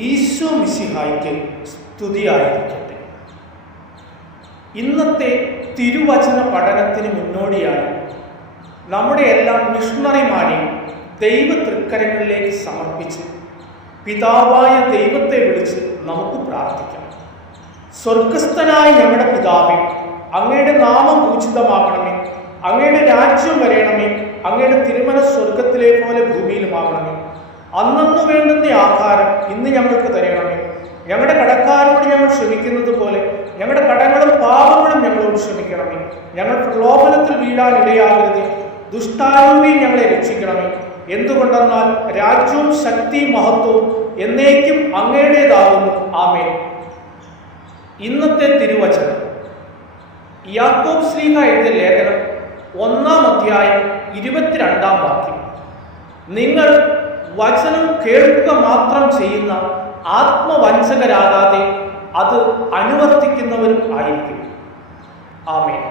ഈശോ മിശിഹായ്ക്ക് സ്തുതിയായിരിക്കട്ടെ. ഇന്നത്തെ തിരുവചന പഠനത്തിന് മുന്നോടിയായി നമ്മുടെ എല്ലാ മിഷണറിമാരെയും ദൈവ തൃക്കരങ്ങളിലേക്ക് സമർപ്പിച്ച് പിതാവായ ദൈവത്തെ വിളിച്ച് നമുക്ക് പ്രാർത്ഥിക്കാം. സ്വർഗസ്ഥനായ ഞങ്ങളുടെ പിതാവെ അങ്ങയുടെ നാമം പൂജിതമാകണമേ അങ്ങയുടെ രാജ്യം വരയണമേ അങ്ങയുടെ തിരുമല സ്വർഗത്തിലെ പോലെ അന്നു വേണ്ടുന്ന ആഹാരം ഇന്ന് ഞങ്ങൾക്ക് തരണമേ. ഞങ്ങളുടെ കടക്കാരോട് ഞങ്ങൾ ക്ഷമിക്കുന്നത് പോലെ ഞങ്ങളുടെ കടങ്ങളും പാപങ്ങളും ഞങ്ങളോട് ക്ഷമിക്കണമേ. ഞങ്ങൾ പ്രലോഭനത്തിൽ വീഴാൻ ഇടയാകരുത്. ഞങ്ങളെ രക്ഷിക്കണമേ. എന്തുകൊണ്ടെന്നാൽ രാജ്യവും ശക്തി മഹത്വവും എന്നേക്കും അങ്ങയുടേതാകുന്നു. ആമേ ഇന്നത്തെ തിരുവചനം. യാക്കോബ് ശ്രീഹ എഴുതിയ ലേഖനം ഒന്നാം അധ്യായം ഇരുപത്തിരണ്ടാം വാക്യം. നിങ്ങൾ വചനം കേൾക്കുക മാത്രം ചെയ്യുന്ന ആത്മവഞ്ചകരാകാതെ അത് അനുവർത്തിക്കുന്നവരും ആയിരിക്കും. ആമേൻ.